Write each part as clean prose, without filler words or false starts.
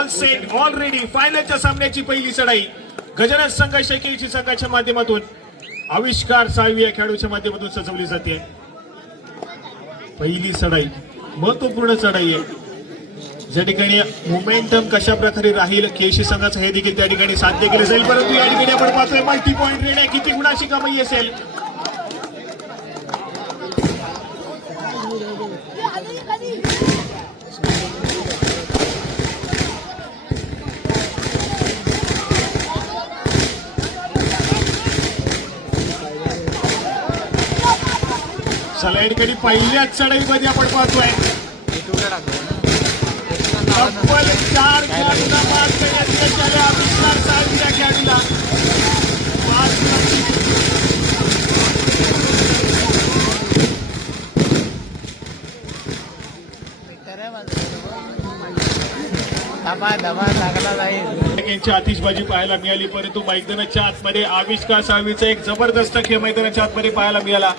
All set all ready. फायनलच्या सामन्याची पहिली चढाई गजानन संघ केळशी संघाच्या माध्यमातून आविष्कार 6वी या खेळाडूच्या माध्यमातून सजवली जाते. पहिली चढाई महत्वपूर्ण चढाई आहे, ज्या ठिकाणी मोमेंटम कशा प्रकारे राहील केळशी संघाचं हे देखील त्या ठिकाणी साध्य केलं जाईल. परंतु या ठिकाणी आपण पाहतोय मल्टी पॉइंट रेड आहे. किती गुणाची कमाई असेल. चला या ठिकाणी पहिल्याच चढाईमध्ये आपण पाहतोय तब्बल 4 खेळाडूंना मात करण्यात यश आले. आविष्कार 6वी या खेळाडूला यांची आतिषबाजी पाहायला मिळाली, परंतु मैदानाच्या आतमध्ये आविष्कार 6वीचा एक जबरदस्त खेळ मैदानाच्या आतमध्ये पाहायला मिळाला.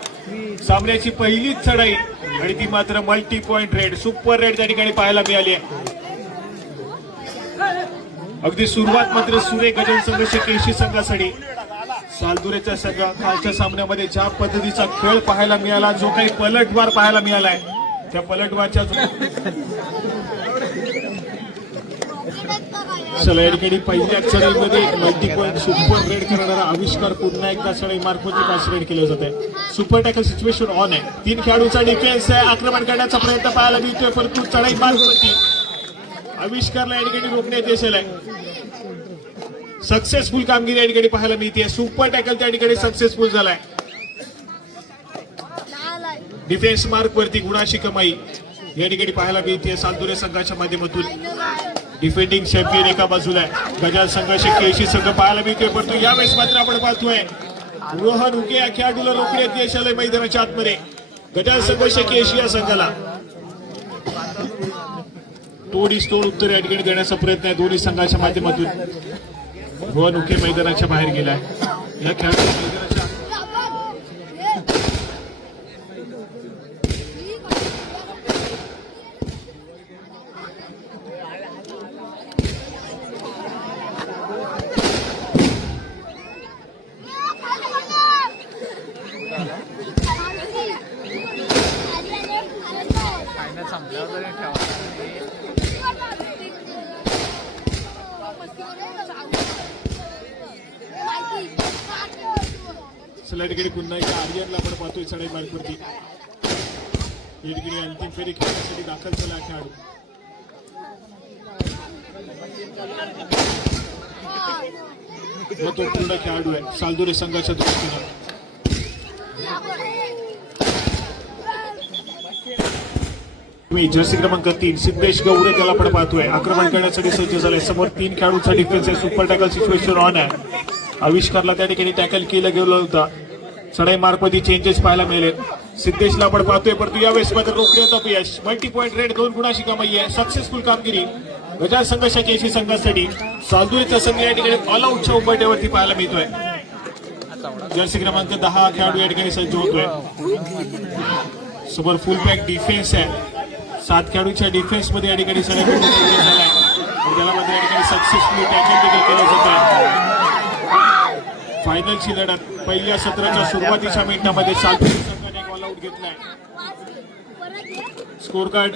सामन्याची पहिलीच चढाई आणि ती मात्र multi point red super red त्या ठिकाणी पाहायला मिळाली आहे. अगदी सुरुवात मात्र सुरेख गजानन संघ केळशी संघासाठी. सालदुरेचा संघ कालच्या सामन्यामध्ये ज्या पद्धतीचा खेळ पाहायला मिळाला, जो काही पलटवार पाहायला मिळालाय, त्या पलटवारच्या चला या ठिकाणी पहिल्या चढाईमध्ये मल्टी पॉइंट सुपर रेड करणारा आविष्कार पुन्हा एकदा चढाई मार्फत पास रेड केलं जात आहे. सुपर टॅकल सिच्युएशन ऑन आहे. 3 खेळाडूचा डिफेन्स आहे. आक्रमण करण्याचा प्रयत्न पाहायला मिळतोय, परंतु चढाई मार्फत आविष्कारला या ठिकाणी रोखण्यात यश आलंय. सक्सेसफुल कामगिरी या ठिकाणी पाहायला मिळते. सुपर टॅकल त्या ठिकाणी सक्सेसफुल झालाय. डिफेन्स मार्क वरती गुणाची कमाई या ठिकाणी पाहायला मिळते. सालदुरे संघाच्या माध्यमातून डिफेंडिंग चॅम्पियन एका बाजूला आहे, गजानन संघ केळशी संघ पाहायला मिळतोय, परंतु यावेळेस मात्र आपण पाहतोय रोहन उके या खेळाडूला रोखण्यात यश आलंय मैदानाच्या आतमध्ये. गजानन संघ केळशी या संघाला तोडीस तोड उत्तर या ठिकाणी देण्याचा प्रयत्न आहे दोन्ही संघाच्या माध्यमातून. रोहन उके मैदानाच्या बाहेर गेलाय. या खेळाडू चला ठिकाणी पुन्हा एकदा आर्यनला आपण पाहतोय चढाई मार्गवरती. या ठिकाणी अंतिम फेरी खेळण्यासाठी दाखल झाला खेळाडू. तो पूर्ण खेळाडू आहे सालदुरे संघाच्या दृष्टीने. जर्सी क्रमांक 3 सिद्धेश गौरे त्याला आपण पाहतोय आक्रमण करण्यासाठी सज्ज झालाय. समोर 3 खेळाडूचा डिफेन्स आहे. सुपर टॅकल सिच्युएशन ऑन आहे. आविष्कारला त्या ठिकाणी टॅकल केलं गेलं होता. चढाई मार्फत चेंजेस पाहायला मिळेल. सिद्धेशला आपण पाहतोय, परंतु यावेळेस मात्र रोखण्यात अपयश. मल्टी पॉइंट रेड 2 गुणाची कमाई आहे. सक्सेसफुल कामगिरी गजानन संघ केळशी संघासाठी. सालदुरेचा संघ या ठिकाणी ऑल आउटच्या उंबरठ्यावरती पाहायला मिळतोय. जर्सी क्रमांक 10 खेळाडू या ठिकाणी सज्ज होतोय. समोर फुल पॅक डिफेन्स आहे. 7 खेळाडूच्या डिफेन्स मध्ये या ठिकाणी सगळ्या झालाय. त्याला मात्र या ठिकाणी सक्सेसफुली टॅकल देखील केलं जात आहे. फायनलची लढत पहिल्या सत्राच्या सुरुवातीच्या मिनिटांमध्ये सालदुरे संघाने एक ऑल आउट घेतलाय. स्कोर कार्ड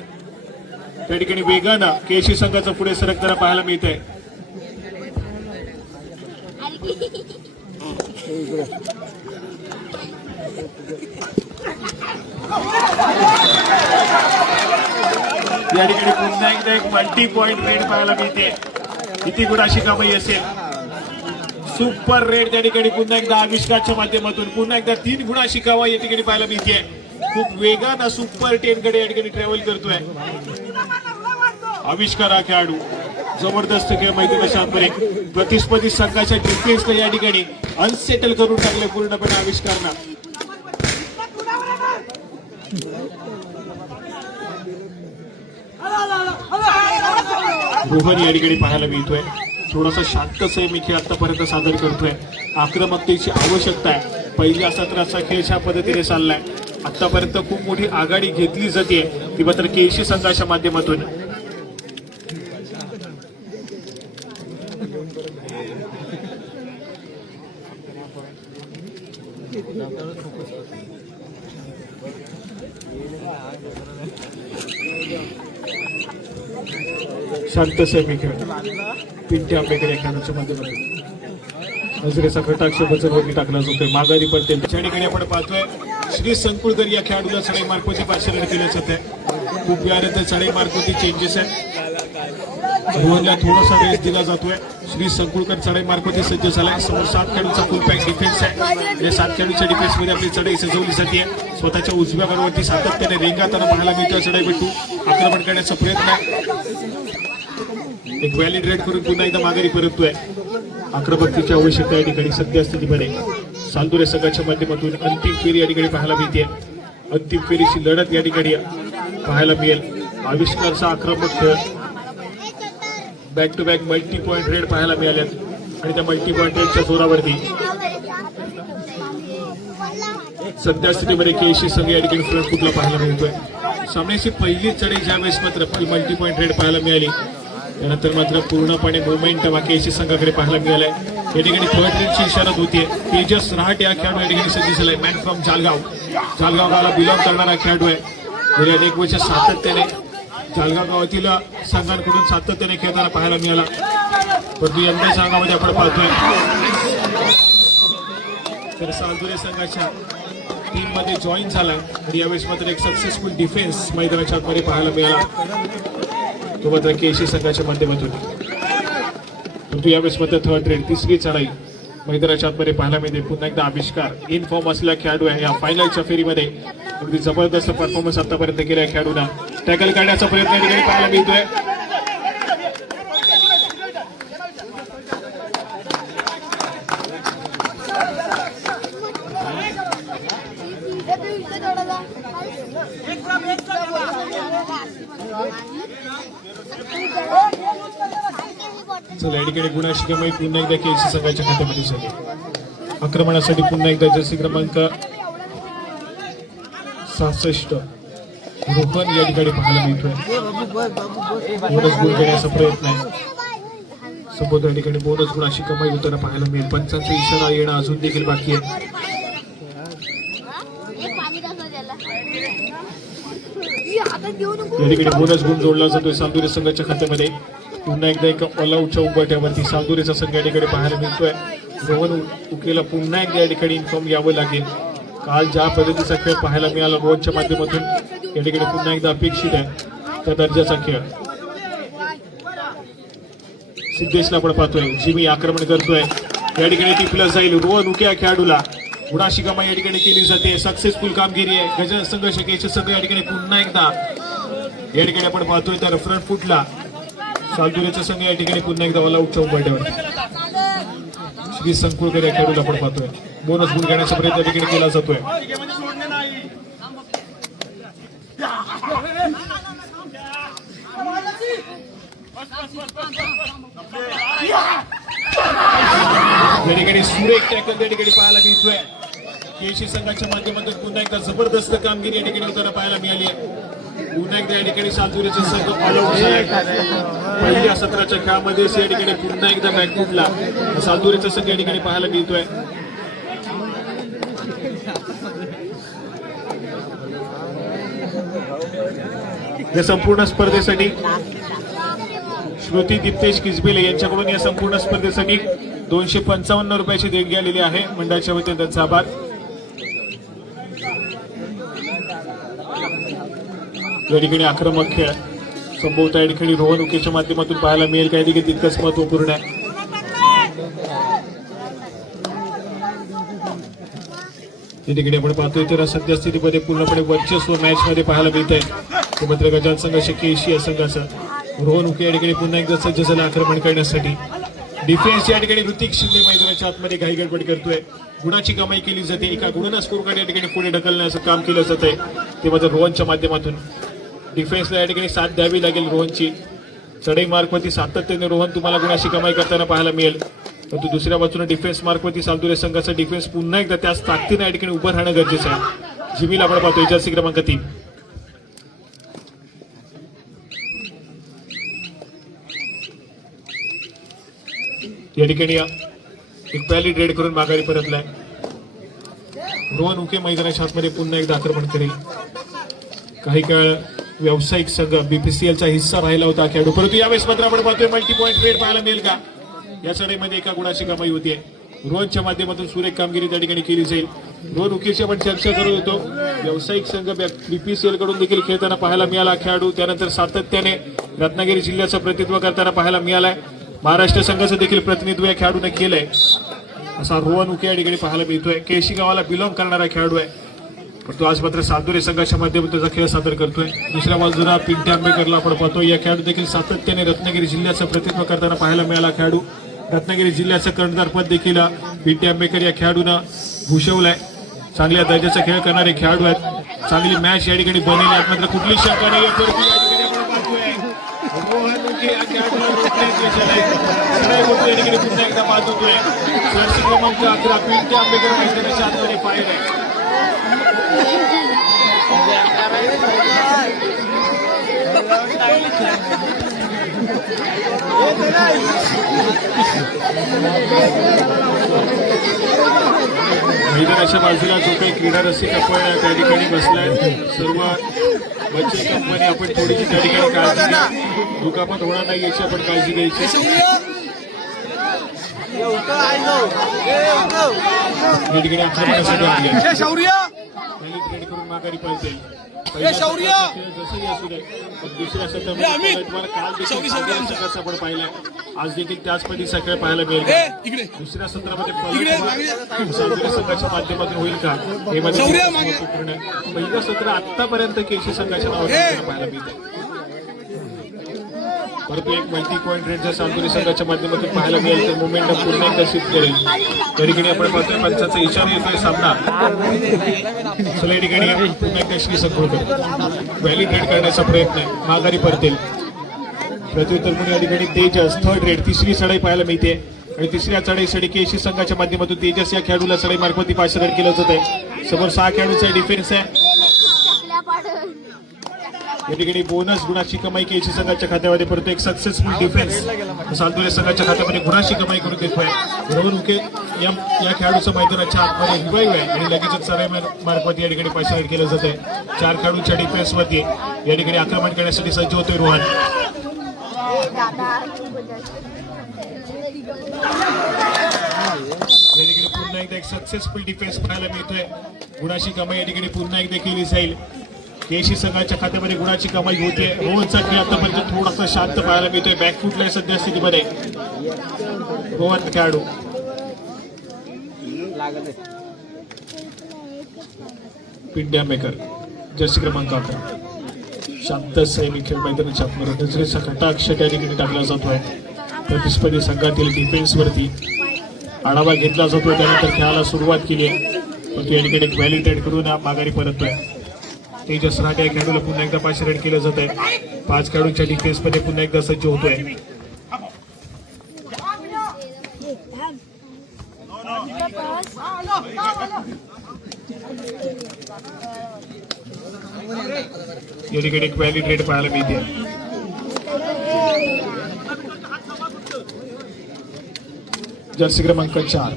त्या ठिकाणी वेगानं केळशी संघाचं पुढे सरकताना पाहायला मिळत आहे. या ठिकाणी पुन्हा एकदा एक मल्टी पॉइंट रेड पाहायला मिळते. किती गुणाची कमाई असेल. सुपर रेड त्या ठिकाणी पुन्हा एकदा आविष्कारच्या माध्यमातून पुन्हा एकदा 3 गुणाची कमाई या ठिकाणी पाहायला मिळते. खूप वेगानं सुपर 10 कडे या ठिकाणी ट्रॅव्हल करतोय आविष्कार हा खेळाडू. जबरदस्त खेळ मैदानाच्या आतमध्ये. प्रतिस्पर्धी संघाच्या डिफेन्सला या ठिकाणी अनसेटल करून टाकले पूर्णपणे आविष्कारना. रोहन या ठिकाणी पाहायला मिळतोय. थोडासा शांत संयमी खेळ आतापर्यंत सादर करतोय. आक्रमकतेची आवश्यकता आहे. पहिल्या सत्राचा खेळ अशा पद्धतीने चाललाय. आतापर्यंत खूप मोठी आघाडी घेतली जाते ती मात्र केळशी संघाच्या माध्यमातून. शांत सेमी खेळ पिंटे आंबेकर या खेळाच्या माध्यमातून नजरेचा कटाक्ष बचतवरती टाकला जातोय. माघारी पडते त्या ठिकाणी आपण पाहतोय श्री संकुळकर या खेळाडूला चढाई मार्कवरती पाचारण केलं जाते. खूप वेळानंतर चढाई मार्कवरती चेंजेस आहेत. रोहनला थोडासा रेस दिला जातोय. श्री संकुळकर चढाई मार्कवरती सज्ज झालाय. समोर 7 खेळाडूचा फुल पॅक डिफेन्स आहे. या 7 खेळाडूच्या डिफेन्स मध्ये आपली चढाई सजवली जाते. स्वतःच्या उजव्या गडवरती सातत्याने रेंगाताना पाहायला मिळतं. चढाई भेटू आक्रमण करण्याचा प्रयत्न एक व्हॅलिड रेड करून पुन्हा एकदा माघारी परततोय. आक्रमकतेची आवश्यकता या ठिकाणी सध्या स्थितीमध्ये सालदुरे संघाच्या माध्यमातून अंतिम फेरी या ठिकाणी पाहायला मिळते. अंतिम फेरीची लढत या ठिकाणी पाहायला मिळेल. आविष्कारचा आक्रमक खेळ back to back multi point raid पाहायला मिळाल्यात आणि त्या मल्टी पॉईंट रेडच्या जोरावरती सध्या स्थितीमध्ये केशी संघ या ठिकाणी फ्रंट फुटला पाहायला मिळतोय. सामन्याची पहिली चढाई ज्यावेळेस मात्र मल्टी पॉईंट रेड पाहायला मिळाली त्यानंतर मात्र पूर्णपणे मोमेंटम केसी संघाकडे पाहायला मिळालाय. या ठिकाणी थर्ड रेडची इशारत होतीये. तेजस रहाट या खेळाडू या ठिकाणी सज्ज झालाय. मॅन फ्रॉम जालगाव गावाला बिलॉंग करणारा खेळाडू आहे. गेली अनेक वर्ष सातत्याने जालगाव गावातील संघांकडून सातत्याने खेळताना पाहायला मिळाला. परंतु यंदा संघामध्ये आपण पाहतोय तर सालदुरे संघाच्या टीम मध्ये जॉईन झालाय आणि यावेळेस मात्र एक सक्सेसफुल डिफेन्स मैदानाच्या आतमध्ये पाहायला मिळाला तो मात्र केशी संघाच्या माध्यमातून. परंतु यावेळेस मात्र थर्ड रेड तिसरी चढाई मैदानाच्या आतमध्ये पाहायला मिळते. पुन्हा एकदा आविष्कार इन फॉर्म असलेला खेळाडू आहे. या फायनलच्या फेरीमध्ये अगदी जबरदस्त परफॉर्मन्स आतापर्यंत केला खेळाडूंना टॅकल करण्याचा प्रयत्न या ठिकाणी पाहायला मिळतोय. चला या ठिकाणी गुणाशी कमाई पुन्हा एकदा केसी संघाच्या खात्यामध्ये झाली. आक्रमणासाठी पुन्हा एकदा जर्सी क्रमांक 66 रोहन या ठिकाणी पाहायला मिळतोय. बोनस गुण घेण्याचा प्रयत्न आहे. संबोधन या ठिकाणी बोनस गुणाशी कमाई होताना पाहायला मिळेल. पंचांचा इशारा येणं अजून देखील बाकी आहे. या ठिकाणी बोनस गुण जोडला जातोय सालदुरे संघाच्या खात्यामध्ये. पुन्हा एकदा एका ऑलआउटच्या उंबरठ्यावरती सालदुरेचा संघ या ठिकाणी पाहायला मिळतोय. रोहन उकेला पुन्हा एकदा या ठिकाणी इन्फॉर्म यावं लागेल. काल ज्या पद्धतीचा खेळ पाहायला मिळाला रोहनच्या माध्यमातून या ठिकाणी पुन्हा एकदा अपेक्षित आहे त्या दर्जाचा खेळ. सिद्धेशला आपण पाहतोय जिमी आक्रमण करतोय. या ठिकाणी टिपलं जाईल. रोहन उके या खेळाडूला गुणाशी कमाई या ठिकाणी केली जाते. सक्सेसफुल कामगिरी आहे. गजर संघ शकेश संघ या ठिकाणी पुन्हा एकदा या ठिकाणी आपण पाहतोय तर फ्रंट फुटला सालदुरेचा संघ या ठिकाणी पुन्हा एकदा ऑलआउटच्या उंबरठ्यावर. श्री संकुळकर या खेळाडूला आपण पाहतोय. बोनस गुण घेण्याचा प्रयत्न या ठिकाणी केला जातोय. या ठिकाणी सुरेख टॅकल या ठिकाणी पाहायला मिळतोय. केशी संघाच्या माध्यमातून पुन्हा एकदा जबरदस्त कामगिरी या ठिकाणी होताना पाहायला मिळाली आहे. पुन्हा एकदा या ठिकाणी सालदुरेचा संघ ऑलआउट झालाय. पहिल्या सत्राच्या खेळामध्ये या ठिकाणी पुन्हा एकदा बॅकफुटला सालदुरेचा संघ या ठिकाणी पाहायला मिळतोय. या संपूर्ण स्पर्धेसाठी श्रुती दिप्तेश किसबिले यांच्याकडून या संपूर्ण स्पर्धेसाठी 255 रुपयाची देणगी आलेली आहे. मंडळाच्या वतीने त्यांचा आभार. या ठिकाणी आक्रमक खेळ संभवतः या ठिकाणी रोहन उकेच्या माध्यमातून पाहायला मिळेल. काही देखील तितकंच महत्वपूर्ण आहे. या ठिकाणी आपण पाहतोय तर सध्या स्थितीमध्ये पूर्णपणे वर्चस्व मॅच मध्ये पाहायला मिळत आहे. मात्र गजान संघाच्या केशी या संघाचं रोहन उके या ठिकाणी पुन्हा एकदा सज्ज झाला आक्रमण करण्यासाठी. डिफेन्स या ठिकाणी ऋतिक शिंदे मैदानाच्या आतमध्ये घाई गडबड करतोय. गुणाची कमाई केली जाते. एका गुणांना स्कोर कार्ड या ठिकाणी पुढे ढकलण्याचं काम केलं जात आहे. ते मात्र रोहनच्या माध्यमातून डिफेन्सला या ठिकाणी साथ द्यावी लागेल. रोहनची चढाई मार्कवरती सातत्याने रोहन तुम्हाला गुणाची कमाई करताना पाहायला मिळेल. परंतु दुसऱ्या बाजूने डिफेन्स मार्कवरती सालदुरे संघाचा डिफेन्स पुन्हा एकदा त्याच ताकदीने या ठिकाणी उभं राहणं गरजेचं आहे. जिमीला आपण पाहतोय जर्सी क्रमांक 3. या ठिकाणी एक व्हॅलिड रेड करून माघारी परतलाय. रोहन उके मैदानाच्या आतमध्ये पुन्हा एकदा आक्रमण करेल. काही काळ व्यावसायिक संघ बीपीसीएलचा हिस्सा राहिला होता खेळाडू, परंतु यावेळेस मात्र आपण पाहतोय मल्टी पॉईंट रेड पाहायला मिळेल का. या चढाईमध्ये एका गुणाची कमाई होतीये. रोहनच्या माध्यमातून सुरेख कामगिरी त्या ठिकाणी केली जाईल. रोहन उकेची आपण चर्चा करत होतो. व्यावसायिक संघ बीपीसीएल कडून देखील खेळताना पाहायला मिळाला खेळाडू. त्यानंतर सातत्याने रत्नागिरी जिल्ह्याचं प्रतिनिधित्व करताना पाहायला मिळालाय. महाराष्ट्र संघाचं देखील प्रतिनिधित्व या खेळाडूने केलंय. असा रोहन उके या ठिकाणी पाहायला मिळतोय. केशी गावाला बिलॉंग करणारा खेळाडू आहे, परंतु आज मात्र सातोरे संघाच्या माध्यमातून त्याचा खेळ सादर करतोय. दुसऱ्या बाजूला पिंटे आंबेकरला आपण पाहतोय. या खेळाडू देखील सातत्याने रत्नागिरी जिल्ह्याचं प्रतिनिधित्व करताना पाहायला मिळाला खेळाडू. रत्नागिरी जिल्ह्याचं कर्णधारपद देखील पिंटे आंबेकर या खेळाडूनं भूषवलंय. चांगल्या दर्जाचा खेळ करणारे खेळाडू आहेत. चांगली मॅच या ठिकाणी बनलेली आहे, मात्र कुठली शंका नाही. रोहन उके या खेळाडूला रोखण्याची या ठिकाणी पुन्हा एकदा बाद होतोय. जर्सी क्रमांक 11 पिंटे आंबेकर मैदानाच्या आतमध्ये पाहिलं आहे. मैदानाच्या बाजूला जो काही क्रीडा रसिक आपण त्या ठिकाणी बसलाय, सर्व बच्चे कंपनी आपण थोडीशी त्या ठिकाणी काळजी घ्या. दुखापत होणार नाही याची आपण काळजी घ्यायची. या ठिकाणी आक्रमणासाठी ट्रेड करून माघारी पळते. जसंही असू दे, दुसऱ्या सत्रामध्ये काल आपण पाहिलाय. आज देखील त्याच पद्धतीचा खेळ पाहायला मिळेल. दुसऱ्या सत्रामध्ये संघाच्या माध्यमातून होईल का हे महत्वपूर्ण. पहिलं सत्र आतापर्यंत केशी संघाच्या नावाने पाहायला मिळतं. परंतु एक मल्टी पॉईंट रेट जर सातोरी संघाच्या माध्यमातून पाहायला मिळेल तर मुवमेंट पुन्हा एकदा शिफ्ट करेल. त्या ठिकाणी आपण पाहतोय पंचाचा इशारा येतोय सामना. चला या ठिकाणी पुन्हा एकदा श्री सखोळकर व्हॅलिड रेड करण्याचा प्रयत्न माघारी परतेल. प्रत्युत्तर म्हणून या ठिकाणी तेजस थर्ड रेड तिसरी चढाई पाहायला मिळते. आणि तिसऱ्या चढाईसाठी केशी संघाच्या माध्यमातून तेजस या खेळाडूला चढाई मार्फत 500 रेड केलं जात आहे. समोर 6 खेळाडूचा डिफेन्स आहे. या ठिकाणी बोनस गुणाची कमाई केशी संघाच्या खात्यामध्ये, परंतु एक सक्सेसफुल डिफेन्स सातोरे संघाच्या खात्यामध्ये गुणाची कमाई करून देतोय. रोहन उके या खेळाडूचं मैदानाच्या आतमध्ये रिवाईव्ह आहे आणि लगेचच चढाई मार्फत या ठिकाणी 500 रेड केलं जात आहे. 4 खेळाडूंच्या डिफेन्समध्ये या ठिकाणी आक्रमण करण्यासाठी सज्ज होतोय रोहन. या ठिकाणी पुन्हा एकदा एक सक्सेसफुल डिफेन्स पाहायला मिळतोय. गुणाची कमाई या ठिकाणी पुन्हा एकदा केली जाईल. केशी संघाच्या खात्यामध्ये गुणाची कमाई होते. रोहनचा खेळ आतापर्यंत थोडासा शांत पाहायला मिळतोय. बॅकफुटला सध्या स्थितीमध्ये रोहन खेळाडू. पिंटे आंबेकर जर्सी क्रमांक 11 शांत सैनिक खेळ मैदानाच्या आतमध्ये नजरेचा कटाक्ष त्या ठिकाणी टाकला जातोय. प्रतिस्पर्धी संघातील डिफेन्सवरती आढावा घेतला जातोय. त्यानंतर खेळाला सुरुवात केली आहे, पण या ठिकाणी व्हॅलिडेट करून माघारी परततोय. तेजस राठे या खेळाडूला पुन्हा एकदा 500 रेड केलं जात आहे. 5 खेळाडूंच्या डिफेन्समध्ये पुन्हा एकदा सज्ज होतोय. या ठिकाणी एक व्हॅलिड रेड पाहायला मिळते. जर्सी क्रमांक 4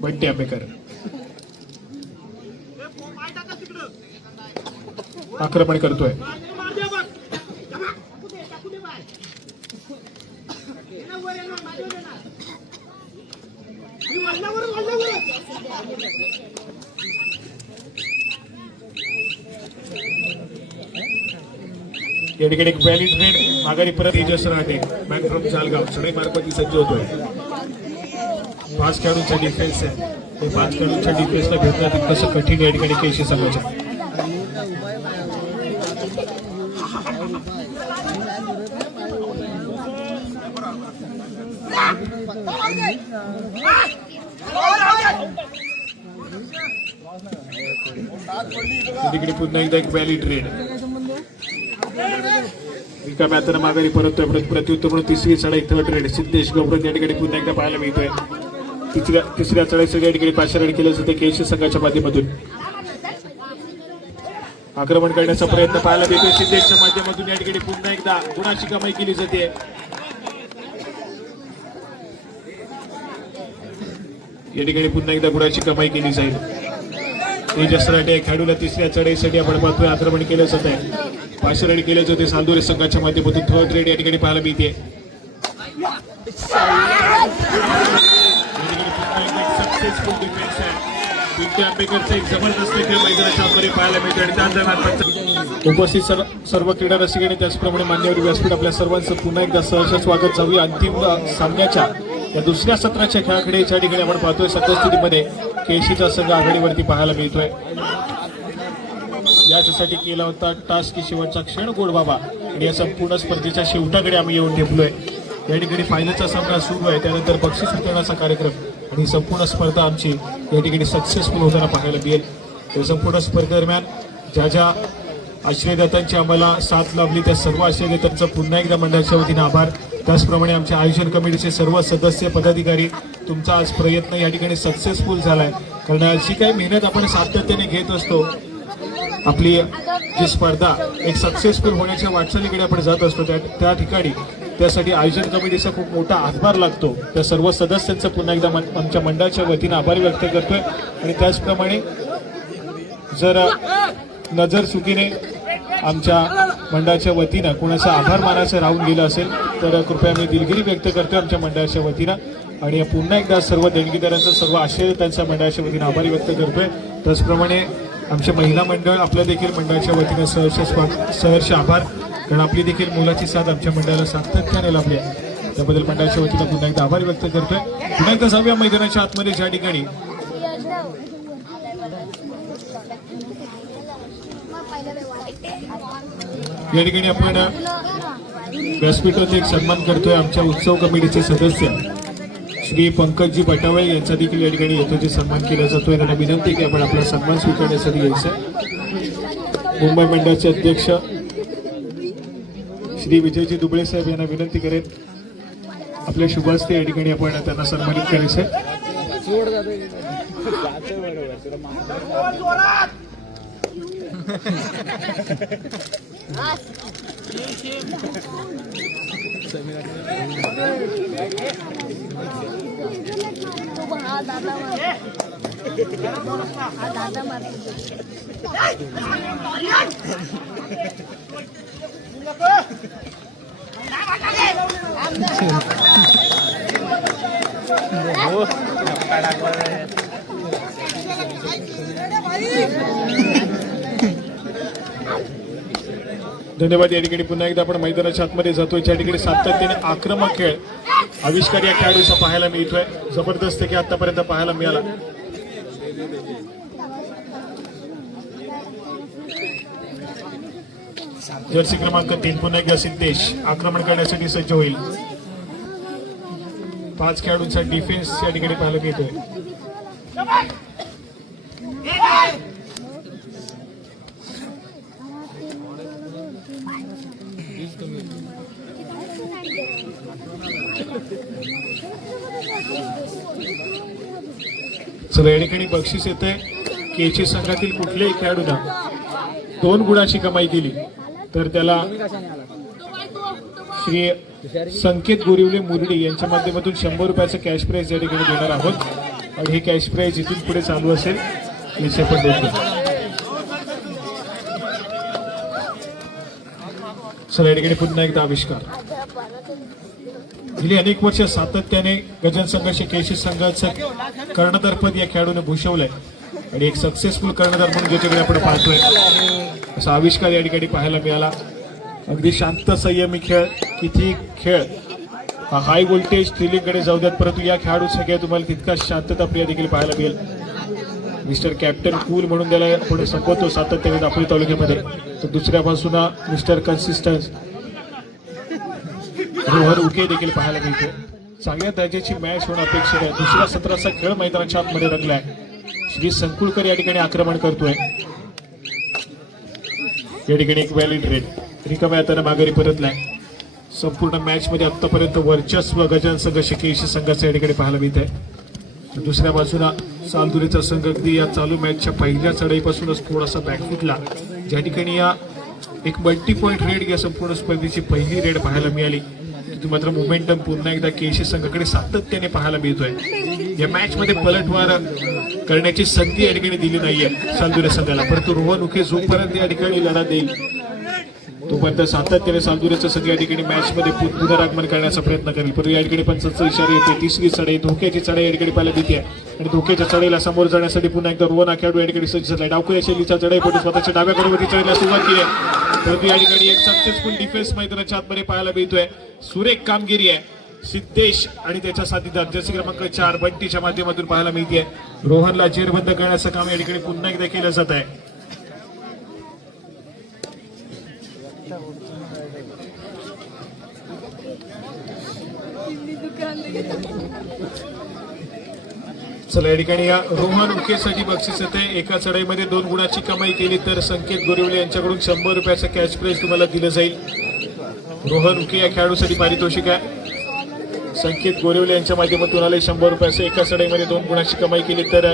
बंटी आंबेकर आक्रमण करतोय. या ठिकाणी एक व्हॅलिड रेड माघारी परत तेजस राहते. मॅन फ्रॉम जालगाव चढाई मार्फत सज्ज होतोय. 5 खेळाडूंचा डिफेन्स आहे. ते 5 खेळाडूंच्या डिफेन्सला भेटणं तितकंसं कठीण या ठिकाणी केशी संघाच्या. तिकडे पुन्हा एकदा एक व्हॅलिड रेड एका मॅथनं माघारी परततोय. प्रत्युत्तर म्हणून तिसरी चढाई थर्ड रेड सिद्धेश गौरव या ठिकाणी पुन्हा एकदा पाहायला मिळतोय. तिसऱ्या चढाईसाठी या ठिकाणी 500 रेड केलं जाते केशी संघाच्या माध्यमातून. आक्रमण करण्याचा प्रयत्न पाहायला मिळतोय सिद्धेशच्या माध्यमातून. या ठिकाणी पुन्हा एकदा गुणाची कमाई केली जाते. या ठिकाणी पुन्हा एकदा गुणाची कमाई केली जाईल. तेजससाठी या खेळाडूला तिसऱ्या चढाईसाठी आपण पाहतोय आक्रमण केलं जात आहे. 5 रेड केले जाते सालदुरे संघाच्या माध्यमातून. थर्ड रेड या ठिकाणी पाहायला मिळते. सक्सेसफुल डिफेन्स आहे. विद्या आंबेकरचा एक जबरदस्त खेळ मैदानाच्या आतमध्ये पाहायला मिळतो आणि त्या दरम्यान उपस्थित सर्व क्रीडा रसिकांनी त्याचप्रमाणे मान्यवर व्यासपीठ आपल्या सर्वांचं पुन्हा एकदा सहर्ष स्वागत. जाऊया अंतिम सामन्याच्या या दुसऱ्या सत्राच्या खेळाकडे. या ठिकाणी आपण पाहतोय सद्यस्थितीमध्ये केशीचा संघ आघाडीवरती पाहायला मिळतोय. याच्यासाठी केला होता टास्क की शेवटचा क्षण गोड बाबा आणि या संपूर्ण स्पर्धेच्या शेवटाकडे आम्ही येऊन ठेपलोय. या ठिकाणी फायनलचा सामना सुरू आहे, त्यानंतर बक्षीस वितरणाचा कार्यक्रम आणि संपूर्ण स्पर्धा आमची या ठिकाणी सक्सेसफुल होताना पाहायला मिळेल. या संपूर्ण स्पर्धेदरम्यान ज्या ज्या आश्रयदात्यांची आम्हाला साथ लाभली त्या सर्व आश्रयदात्यांचं पुन्हा एकदा मंडळाच्या वतीने आभार. त्याचप्रमाणे आमच्या आयोजन कमिटीचे सर्व सदस्य पदाधिकारी, तुमचा आज प्रयत्न या ठिकाणी सक्सेसफुल झालाय. कारण अशी काही मेहनत आपण सातत्याने घेत असतो. आपली जी स्पर्धा एक सक्सेसफुल होण्याच्या वाटचालीकडे आपण जात असतो त्या ठिकाणी त्यासाठी आयोजन कमिटीचा खूप मोठा हातभार लागतो. त्या सर्व सदस्यांचं पुन्हा एकदा आमच्या मंडळाच्या वतीने आभार व्यक्त करतोय. आणि त्याचप्रमाणे जर नजर चुकीने आमच्या मंडळाच्या वतीनं कोणाचा आभार मानायचं राहून गेलं असेल तर कृपया मी दिलगिरी व्यक्त करतोय आमच्या मंडळाच्या वतीनं. आणि पुन्हा एकदा सर्व देणगीदारांचा सर्व आश्रयदात्यांच्या मंडळाच्या वतीनं आभार व्यक्त करतोय. त्याचप्रमाणे आमचे महिला मंडळ आपल्या देखील मंडळाच्या वतीनं सहर्ष आभार. कारण आपली देखील मुलाची साथ आमच्या मंडळाला सातत्याने लाभली आहे. त्याबद्दल मंडळाच्या वतीनं पुन्हा एकदा आभार व्यक्त करतोय. पुन्हा एकदा जाऊया मैदानाच्या आतमध्ये ज्या ठिकाणी या ठिकाणी आपण व्यासपीठाचा एक सन्मान करतोय. आमच्या उत्सव कमिटीचे सदस्य श्री पंकजी पटावळे यांचा देखील या ठिकाणी यथोचित सन्मान केला जातोय. त्यांना विनंती की आपण आपला सन्मान स्वीकारण्यासाठी यायचं. मुंबई मंडळाचे अध्यक्ष श्री विजयजी दुबळे साहेब यांना विनंती करेन आपल्या शुभास्ते या ठिकाणी आपण त्यांना सन्मानित करायचंय. धन्यवाद. या ठिकाणी पुन्हा एकदा आपण मैदानाच्या आतमध्ये जातोय ज्या ठिकाणी सातत्याने आक्रमक खेळ आविष्कार या खेळाडूचा पाहायला मिळतोय. जबरदस्त खेळ आतापर्यंत पाहायला मिळाला. जर्सी क्रमांक 3 पुन्हा एकदा सिद्धेश आक्रमण करण्यासाठी सज्ज होईल. 5 खेळाडूंचा डिफेन्स या ठिकाणी पाहायला मिळतोय. चला या ठिकाणी बक्षीस येते. केची संघातील कुठल्याही खेळाडूंना 2 गुणाची कमाई केली तर त्याला श्री संकेत गोरिवले मुरडी यांच्या माध्यमातून 100 रुपयाचं कॅश प्राइज या ठिकाणी देणार आहोत. आणि हे कॅश प्राइज इथून पुढे चालू असेल याची आपण देखील. चला या ठिकाणी पुन्हा एकदा आविष्कार. गेली अनेक वर्ष सातत्याने गजन संघाशी केशी संघाचं कर्णधारपद या खेळाडूने भूषवलंय आणि एक सक्सेसफुल कर्णधार म्हणून ज्याच्याकडे आपण पाहतोय असा आविष्कार या ठिकाणी पाहायला मिळाला. अगदी शांत संयमी खेळ. किती खेळ हा हाय व्होल्टेज थ्रिलिंगकडे जाऊ द्यात परंतु या खेळाडू सगळ्या तुम्हाला तितका शांतता प्रिय देखील पाहायला मिळेल. मिस्टर कॅप्टन कूल म्हणून त्याला आपण संबोधतो सातत्याने दापोली तालुक्यामध्ये. तर दुसऱ्या बाजूला मिस्टर कन्सिस्टन्स रोहन उके देखील पाहायला मिळतो. चांगल्या दर्जाची मॅच होणं अपेक्षित आहे. दुसऱ्या सत्राचा खेळ मैदानाच्या आतमध्ये रंगलाय. श्री संकुळकर या ठिकाणी आक्रमण करतोय. या ठिकाणी एक व्हॅलिड रेड रिकाम्या हाताने माघारी परतलाय. संपूर्ण मॅच मध्ये आतापर्यंत वर्चस्व गजान संघ केशी संघाचं या ठिकाणी पाहायला मिळत आहे. दुसऱ्या बाजूला सालदुरेचा संघ अगदी या चालू मॅचच्या पहिल्या चढाईपासूनच थोडासा बॅकफुटला. ज्या ठिकाणी या एक मल्टी पॉईंट रेड या संपूर्ण स्पर्धेची पहिली रेड पाहायला मिळाली. परंतु मात्र मोमेंटम पुन्हा एकदा केशी संघाकडे सातत्याने पाहायला मिळतोय. या मॅच मध्ये पलटवार करण्याची संधी या ठिकाणी दिली नाहीये सालदुरे संघाला, परंतु रोहन उके जोपर्यंत या ठिकाणी लढा देईल तोपर्यंत सातत्याने सालदुरेचा संघ या ठिकाणी मॅच मध्ये पुनरागमन करण्याचा प्रयत्न करेल. परंतु या ठिकाणी पंचांचा इशारा येतो. तिसरी चढाई, धोक्याची चढाई या ठिकाणी पाहायला मिळते आणि धोक्याच्या चढाईला समोर जाण्यासाठी पुन्हा एकदा रोहन आखाडू या ठिकाणी सज्ज झाला. डावखुऱ्या शैलीचा चढाईपटू स्वतःच्या डाव्याकडे वरती चढायला सुरुवात केली आहे, परंतु या ठिकाणी एक सक्सेसफुल डिफेन्स मैदानाच्या आतमध्ये पाहायला मिळतोय. सुरेख कामगिरी आहे सिद्धेश आणि त्याच्या साथीदार जर्सी क्रमांक 4 बंटीच्या माध्यमातून पाहायला मिळते. रोहनला जेरबंद करण्याचं काम या ठिकाणी पुन्हा एकदा केलं जात आहे. चला या ठिकाणी या रोहन उकेसाठी बक्षीस येते. एका चढाईमध्ये 2 गुणाची कमाई केली तर संकेत गोरिवले यांच्याकडून 100 रुपयाचं कॅश प्राइज तुम्हाला दिलं जाईल. रोहन उके या खेळाडूसाठी पारितोषिक आहे. संकेत गोरिवले यांच्या माध्यमातून आले 100 रुपयाचं. एका चढाईमध्ये 2 गुणाची कमाई केली तर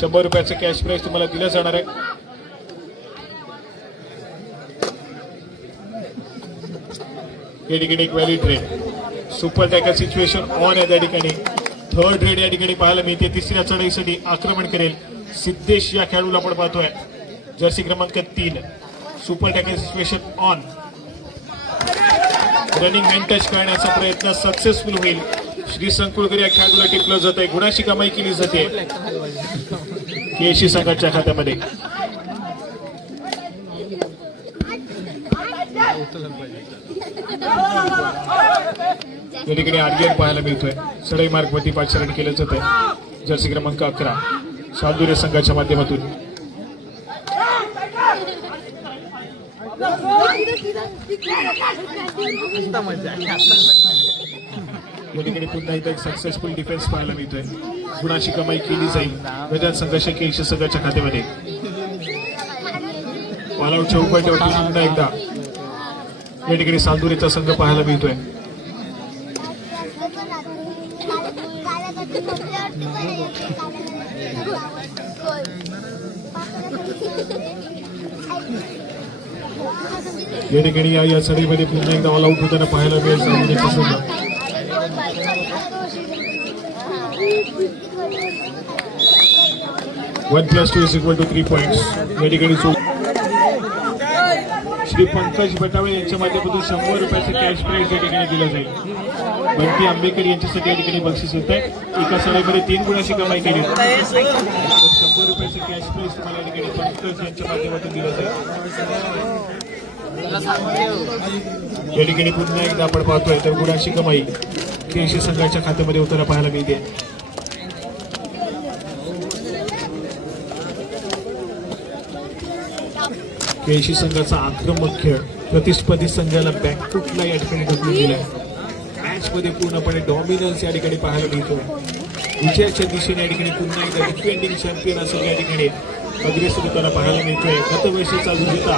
100 रुपयाचं कॅश प्राइज तुम्हाला दिलं जाणार आहे. या ठिकाणी एक valid red super tackle situation on आहे. त्या ठिकाणी थर्ड रेड या ठिकाणी पाहायला मिळते. तिसऱ्या चढाईसाठी आक्रमण करेल सिद्धेश या खेळाडूला आपण पाहतोय. जर्सी क्रमांक 3 super tackle situation on. Running hand touch करण्याचा प्रयत्न सक्सेसफुल होईल. श्री संकुळकर या खेळाडूला टिपलं जात आहे. गुणाची कमाई केली जाते केशी संघाच्या खात्यामध्ये. या ठिकाणी आर्यन पाहायला मिळतोय. चढाई मार्ग मध्ये पाचारण केलं जात आहे. जर्सी क्रमांक 11 सालदुरे संघाच्या माध्यमातून. या ठिकाणी पुन्हा एकदा एक सक्सेसफुल डिफेन्स पाहायला मिळतोय. गुणाची कमाई केली जाईल मैदान संघर्ष केशी संघाच्या खात्यामध्ये. ऑलआउटच्या उपाट्यावरती पुन्हा एकदा या ठिकाणी सालदुरेचा संघ पाहायला मिळतोय. या ठिकाणी या चढाईमध्ये पुन्हा एकदा ऑल आउट होताना पाहायला मिळेल सालदुरेचा संघ. 1+2 = 3 पॉइंट्स. या ठिकाणी श्री पंकज बटावे यांच्या माध्यमातून 100 रुपयाचं कॅश प्राइज या ठिकाणी दिलं जाईल. बंटी आंबेकर यांच्यासाठी या ठिकाणी बक्षीस होत आहे. एका चढाईमध्ये 3 गुणाची कमाई केली तर 100 रुपयाचं कॅश प्राइज तुम्हाला या ठिकाणी पंकज यांच्या माध्यमातून दिलं जाईल. या ठिकाणी पुन्हा एकदा आपण पाहतोय तर गुणाची कमाई केशी संघाच्या खात्यामध्ये होताना पाहायला मिळते. केशी संघाचा आक्रमक खेळ प्रतिस्पर्धी संघाला बॅकफुटला या ठिकाणी ढकलून दिलाय. मॅच मध्ये पूर्णपणे डॉमिनन्स या ठिकाणी पाहायला मिळतो. विजयाच्या दिशेने या ठिकाणी पुन्हा एकदा डिफेंडिंग चॅम्पियन असं या ठिकाणी अग्रेसर होताना पाहायला मिळतोय. गतवर्षीचा विजेता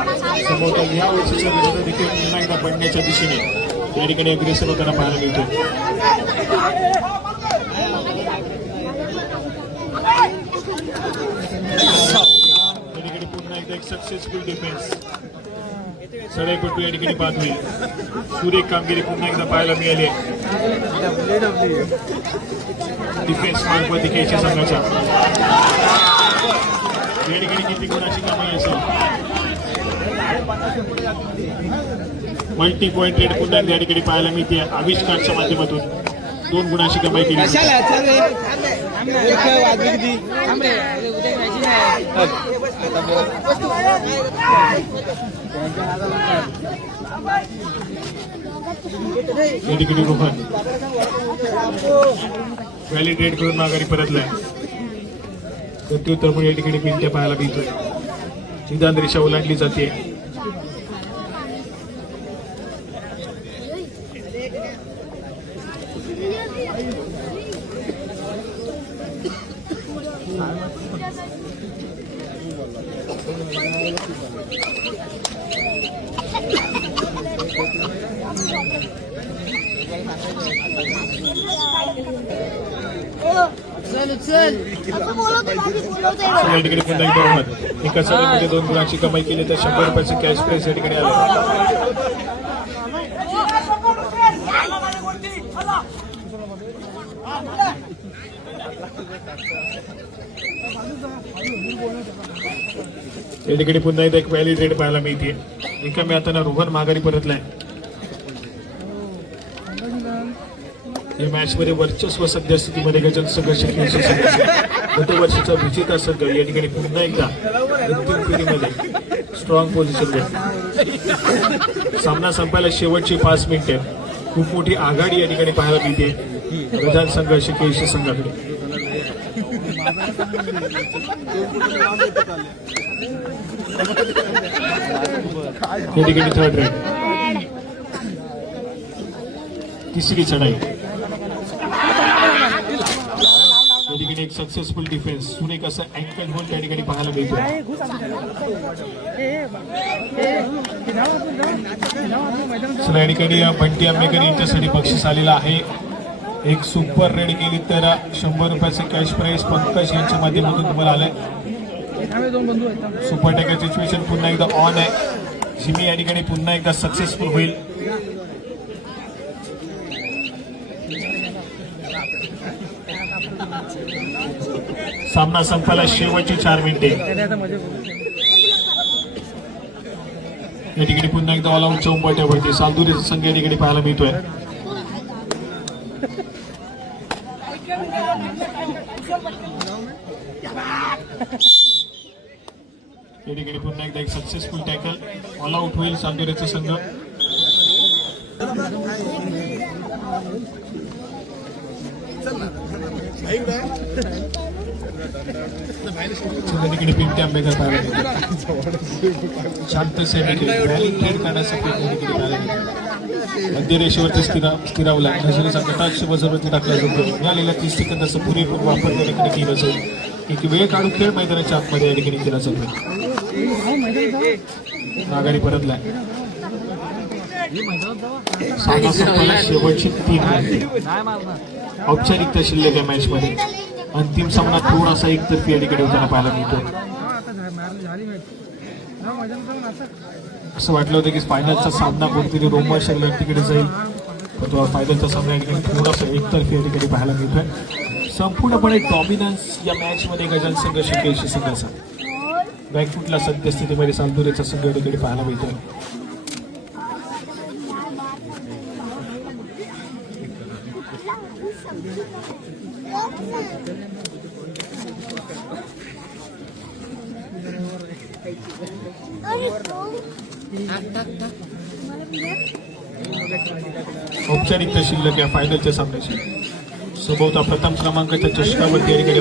समोर या वर्षीचा विजेता देखील पुन्हा एकदा पडण्याच्या दिशेने या ठिकाणी अग्रेसर होताना पाहायला मिळतोय. एक सक्सेसफुल डिफेन्स चढाईपटू या ठिकाणी बाद होईल. सुरेख कामगिरी पुन्हा एकदा पाहायला मिळाली. डिफेन्स मार्गमध्ये केशी संघाच्या या ठिकाणी किती गुणाची कमाई असेल. मल्टी पॉइंट रेड पुन्हा या ठिकाणी पाहायला मिळते. आविष्कारच्या माध्यमातून 2 गुणाची कमाई केली. या ठिकाणी रोहन व्हॅलिडेट करून माघारी परतलाय. प्रत्युत्तर पण या ठिकाणी पिंट्या पाहायला मिळतोय. सिद्धांत रेषा ओलांडली जाते. या ठिकाणी पुन्हा एकदा रोहन एका चढाईमध्ये 2 गुणाची कमाई केली तर 100 रुपयाचे कॅश प्राइज या ठिकाणी आले. या ठिकाणी पुन्हा एकदा एक व्हॅलिड रेड पाहायला मिळते. एका मॅचानं रोहन माघारी परतलाय. या मॅच मध्ये वर्चस्व सध्या स्थितीमध्ये गजल संघ शिर्केशी संघ गत वर्षीचा विजेता संघ या ठिकाणी पुन्हा एकदा अंतिम फेरीमध्ये स्ट्रॉंग पोझिशन घेतली. सामना संपायला शेवटची 5 मिनिटे. खूप मोठी आघाडी या ठिकाणी पाहायला मिळते गजान संघ शिर्केशी संघाकडे. या ठिकाणी थर्ड रेड. तिसरी चढाई. या ठिकाणी एक सक्सेसफुल डिफेन्स. सुरेख असं अँकल होल त्या ठिकाणी पाहायला मिळतो. चला या ठिकाणी बंटी आंबेकर यांच्यासाठी बक्षीस आलेला आहे. एक सुपर रेड केली तर 100 रुपयाचे कॅश प्राइज पंकज यांच्या माध्यमातून तुम्हाला आलंय. सुपर टॅकल सिच्युएशन पुन्हा एकदा ऑन आहे. जिमी या ठिकाणी पुन्हा एकदा सक्सेसफुल होईल. सामना संपायला शेवटची 4 मिनिटे. या ठिकाणी पुन्हा एकदा ऑल आउटच्या उंबरठ्यावरती सालदुरीचा संघ या ठिकाणी पाहायला मिळतोय. या ठिकाणी पुन्हा एकदा एक सक्सेसफुल टॅकल. ऑल आउट होईल सालदुरीचा संघ. ठिकाणी पिंपी आंबेकर पाहायला शांत सेवेने ट्रेड करण्यासाठी मध्य रेषेवरती स्थिरावला. नजरेचा कटाक्ष बजरवरती टाकला जातो. मिळालेल्या 30 सेकंदाचा पुरेपूर वापर त्या ठिकाणी केला जाईल. एक वेळ काढून खेळ मैदानाच्या आतमध्ये या ठिकाणी केला जातो. माघारी परतलाय. सामना संपला शेवटची 3 मिनिटे. औपचारिकता शिल्लक या मॅच मध्ये. अंतिम सामना थोडासा एकतर्फी या ठिकाणी होताना पाहायला मिळतो. असं वाटलं होतं की फायनलचा सामना कोणतरी रोमर्स तिकडे जाईल, पण तो फायनलचा सामना या ठिकाणी थोडासा एकतर्फी या ठिकाणी पाहायला मिळतोय. संपूर्णपणे डॉमिनन्स या मॅच मध्ये गजान संघ शिर्केशी संघाचा. बॅकफुटला सद्यस्थितीमध्ये सालदुरीचा संघ या ठिकाणी पाहायला मिळतोय. औपचारिकता शिल्लक या फायनलच्या सामन्याची. सभोवता प्रथम क्रमांकाच्या चषकावरती